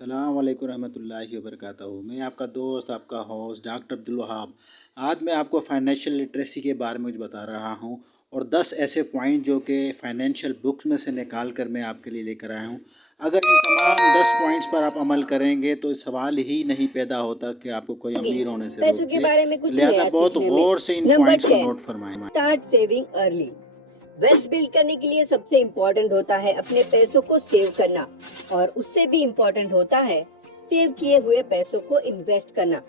अस्सलाम वालेकुम रहमतुल्लाहि व बरकातहू। मैं आपका दोस्त, आपका होस्ट डॉक्टर अब्दुल वहाब। आज मैं आपको फाइनेंशियल लिटरेसी के बारे में कुछ बता रहा हूँ और 10 ऐसे पॉइंट जो कि फाइनेंशियल बुक्स में से निकाल कर मैं आपके लिए लेकर आया हूँ। अगर इन तमाम 10 पॉइंट्स पर आप अमल करेंगे तो सवाल ही नहीं पैदा होता कि आपको कोई आगे अमीर होने से पैसों रोक के दे। बारे में तो कुछ लिहाजा नया बहुत सीखने में। गौर से इन नंबर पॉइंट्स को 10, नोट फरमाएं। Start saving early. Wealth build करने के लिए सबसे इम्पोर्टेंट होता है अपने पैसों को सेव करना, और उससे भी इम्पोर्टेंट होता है सेव किए हुए पैसों को इन्वेस्ट करना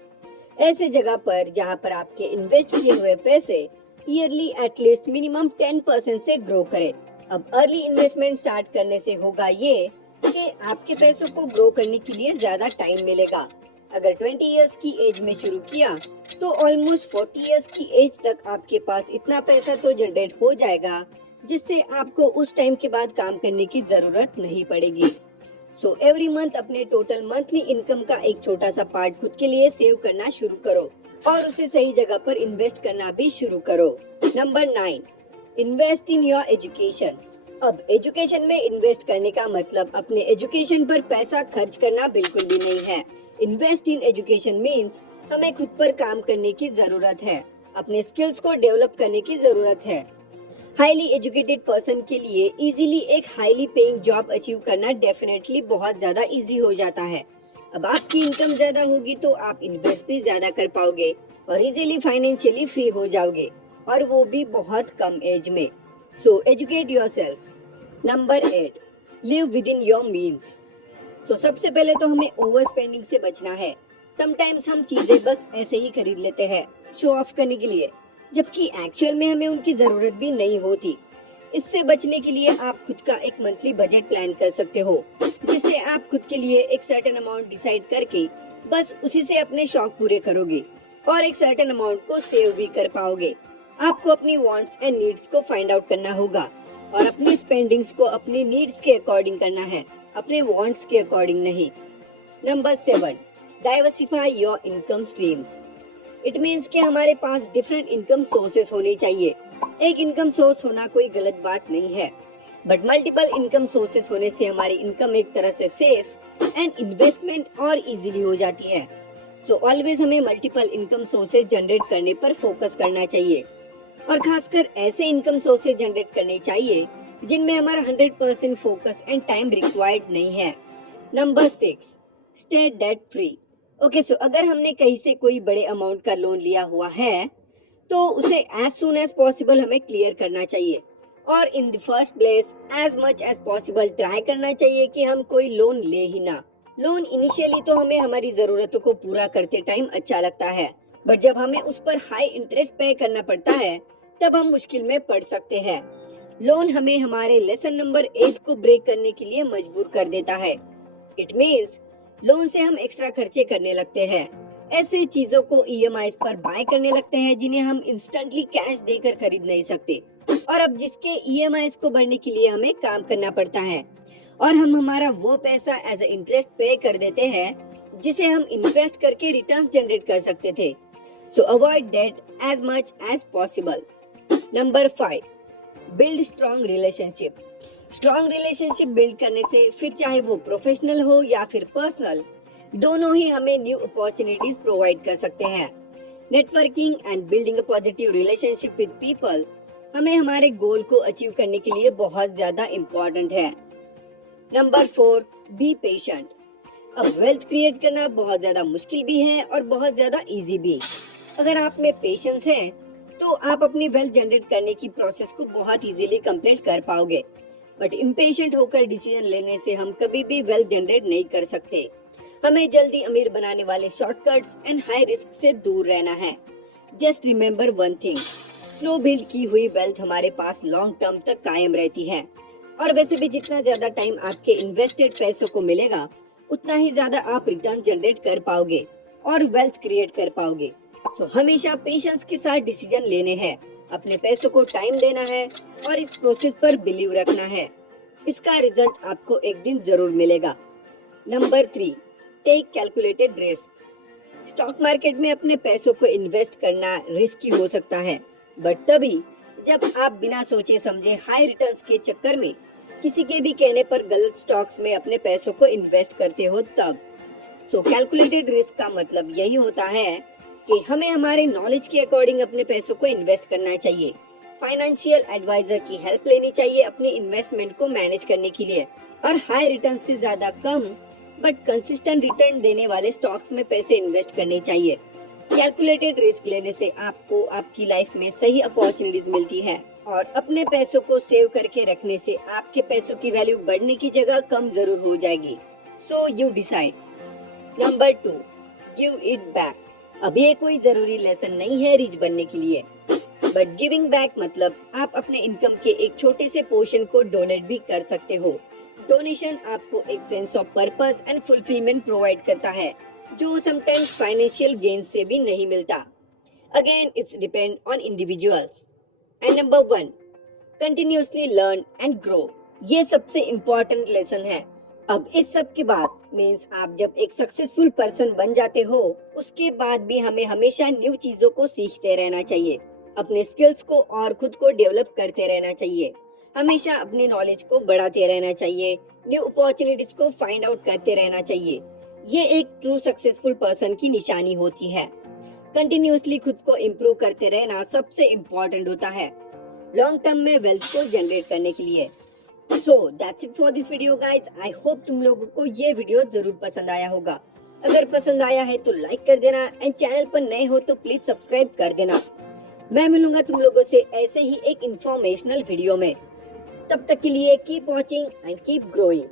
ऐसे जगह पर जहां पर आपके इन्वेस्ट किए हुए पैसे ईयरली एटलीस्ट मिनिमम 10% से ग्रो करें। अब अर्ली इन्वेस्टमेंट स्टार्ट करने से होगा ये कि आपके पैसों को ग्रो करने के लिए ज्यादा टाइम मिलेगा। अगर 20 इयर्स की एज में शुरू किया तो ऑलमोस्ट 40 इयर्स की एज तक आपके पास इतना पैसा तो जनरेट हो जाएगा जिससे आपको उस टाइम के बाद काम करने की जरूरत नहीं पड़ेगी। सो एवरी मंथ अपने टोटल मंथली इनकम का एक छोटा सा पार्ट खुद के लिए सेव करना शुरू करो और उसे सही जगह पर इन्वेस्ट करना भी शुरू करो। Number 9, invest in your education. अब एजुकेशन में इन्वेस्ट करने का मतलब अपने एजुकेशन पर पैसा खर्च करना बिल्कुल भी नहीं है। इन्वेस्ट इन एजुकेशन मीन्स हमें खुद पर काम करने की जरूरत है, अपने स्किल्स को डेवलप करने की जरूरत है। हाईली एजुकेटेड पर्सन के लिए इजीली एक हाईली पेइंग जॉब अचीव करना डेफिनेटली बहुत ज्यादा इजी हो जाता है। अब आपकी इनकम ज्यादा होगी तो आप इन्वेस्ट भी ज्यादा कर पाओगे और इजीली फाइनेंशियली फ्री हो जाओगे, और वो भी बहुत कम एज में। So educate yourself. Number 8, live within your means. So सबसे पहले तो हमें ओवर स्पेंडिंग से बचना है। समटाइम्स हम चीजें बस ऐसे ही खरीद लेते हैं शो ऑफ करने के लिए, जबकि एक्चुअल में हमें उनकी जरूरत भी नहीं होती। इससे बचने के लिए आप खुद का एक मंथली बजट प्लान कर सकते हो, जिससे आप खुद के लिए एक सर्टेन अमाउंट डिसाइड करके बस उसी से अपने शौक पूरे करोगे और एक सर्टेन अमाउंट को सेव भी कर पाओगे। आपको अपनी वांट्स एंड नीड्स को फाइंड आउट करना होगा और अपनी स्पेंडिंग्स को अपनी नीड्स के अकॉर्डिंग करना है, अपने वांट्स के अकॉर्डिंग नहीं। Number 7, diversify your income streams. It means कि हमारे पास डिफरेंट इनकम सोर्सेस होने चाहिए। एक इनकम सोर्स होना कोई गलत बात नहीं है, बट मल्टीपल इनकम सोर्सेस होने से हमारी इनकम एक तरह से सेफ एंड इन्वेस्टमेंट और इजीली हो जाती है। सो ऑलवेज हमें मल्टीपल इनकम सोर्सेज जनरेट करने पर फोकस करना चाहिए, और खासकर ऐसे इनकम सोर्सेज जनरेट करने चाहिए जिनमें हमारा 100% फोकस एंड टाइम रिक्वायर्ड नहीं है। Number 6, stay debt free. Okay, so अगर हमने कहीं से कोई बड़े अमाउंट का लोन लिया हुआ है तो उसे एज सुन एज पॉसिबल हमें क्लियर करना चाहिए, और in the first place as much as possible try करना चाहिए कि हम कोई लोन ले ही ना। लोन इनिशियली तो हमें हमारी जरूरतों को पूरा करते टाइम अच्छा लगता है, बट जब हमें उस पर हाई इंटरेस्ट पे करना पड़ता है तब हम मुश्किल में पड़ सकते हैं। लोन हमें हमारे लेसन नंबर 8 को ब्रेक करने के लिए मजबूर कर देता है। इट मीन्स लोन से हम एक्स्ट्रा खर्चे करने लगते हैं, ऐसे चीजों को ईएमआई पर बाय करने लगते हैं जिन्हें हम इंस्टेंटली कैश देकर खरीद नहीं सकते, और अब जिसके ईएमआई को भरने के लिए हमें काम करना पड़ता है, और हम हमारा वो पैसा एज ए इंटरेस्ट पे कर देते हैं जिसे हम इन्वेस्ट करके रिटर्न जनरेट कर सकते थे। So avoid that as much as possible. Number 5, build strong relationship. Strong relationship build करने से फिर चाहे वो प्रोफेशनल हो या फिर पर्सनल, दोनों ही हमें न्यू अपॉर्चुनिटीज प्रोवाइड कर सकते हैं। Networking and building a positive relationship with people हमें हमारे गोल को अचीव करने के लिए बहुत ज्यादा इम्पोर्टेंट है। Number 4, be patient. अब वेल्थ क्रिएट करना बहुत ज्यादा मुश्किल भी है और बहुत ज्यादा इजी भी। अगर आप में पेशेंस है तो आप अपनी वेल्थ जनरेट करने की प्रोसेस को बहुत इजीली कंप्लीट कर पाओगे, बट इम्पेशेंट होकर डिसीजन लेने से हम कभी भी वेल्थ जनरेट नहीं कर सकते। हमें जल्दी अमीर बनाने वाले शॉर्टकट्स एंड हाई रिस्क से दूर रहना है। Just remember one thing, slow build की हुई वेल्थ हमारे पास लॉन्ग टर्म तक कायम रहती है, और वैसे भी जितना ज्यादा टाइम आपके इन्वेस्टेड पैसों को मिलेगा उतना ही ज्यादा आप रिटर्न जनरेट कर पाओगे और वेल्थ क्रिएट कर पाओगे। सो हमेशा पेशेंस के साथ डिसीजन लेने हैं, अपने पैसों को टाइम देना है और इस प्रोसेस पर बिलीव रखना है। इसका रिजल्ट आपको एक दिन जरूर मिलेगा। Number 3, take calculated risk. Stock market में अपने पैसों को इन्वेस्ट करना रिस्की हो सकता है, बट तभी जब आप बिना सोचे समझे हाई रिटर्न्स के चक्कर में किसी के भी कहने पर गलत स्टॉक्स में अपने पैसों को इन्वेस्ट करते हो तब। सो कैलकुलेटेड रिस्क का मतलब यही होता है कि हमें हमारे नॉलेज के अकॉर्डिंग अपने पैसों को इन्वेस्ट करना चाहिए। फाइनेंशियल एडवाइजर की हेल्प लेनी चाहिए अपने इन्वेस्टमेंट को मैनेज करने के लिए, और हाई रिटर्न से ज्यादा कम बट कंसिस्टेंट रिटर्न देने वाले स्टॉक्स में पैसे इन्वेस्ट करने चाहिए। कैलकुलेटेड रिस्क लेने से आपको आपकी लाइफ में सही अपॉर्चुनिटीज मिलती है, और अपने पैसों को सेव करके रखने से आपके पैसों की वैल्यू बढ़ने की जगह कम जरूर हो जाएगी। So you decide. Number 2, give it back. अब ये कोई जरूरी लेसन नहीं है रिच बनने के लिए, बट गिविंग बैक मतलब आप अपने इनकम के एक छोटे से पोर्शन को डोनेट भी कर सकते हो। डोनेशन आपको एक sense of purpose and fulfilment provide करता है, जो समटाइम्स फाइनेंशियल गेन से भी नहीं मिलता। Again it's depend on individuals. And number 1, continuously learn and grow. ये सबसे इम्पोर्टेंट लेसन है। अब इस सब के बाद मीन्स आप जब एक सक्सेसफुल पर्सन बन जाते हो, उसके बाद भी हमें हमेशा न्यू चीजों को सीखते रहना चाहिए, अपने स्किल्स को और खुद को डेवलप करते रहना चाहिए, हमेशा अपनी नॉलेज को बढ़ाते रहना चाहिए, न्यू अपॉर्चुनिटीज को फाइंड आउट करते रहना चाहिए। ये एक ट्रू सक्सेसफुल पर्सन की निशानी होती है। कंटिन्यूअसली खुद को इम्प्रूव करते रहना सबसे इम्पोर्टेंट होता है लॉन्ग टर्म में वेल्थ को जनरेट करने के लिए। So that's it for this video guys. I hope तुम लोगों को ये वीडियो जरूर पसंद आया होगा। अगर पसंद आया है तो लाइक कर देना, एंड चैनल पर नए हो तो प्लीज सब्सक्राइब कर देना। मैं मिलूंगा तुम लोगों से ऐसे ही एक इंफॉर्मेशनल वीडियो में। तब तक के लिए keep watching and keep growing.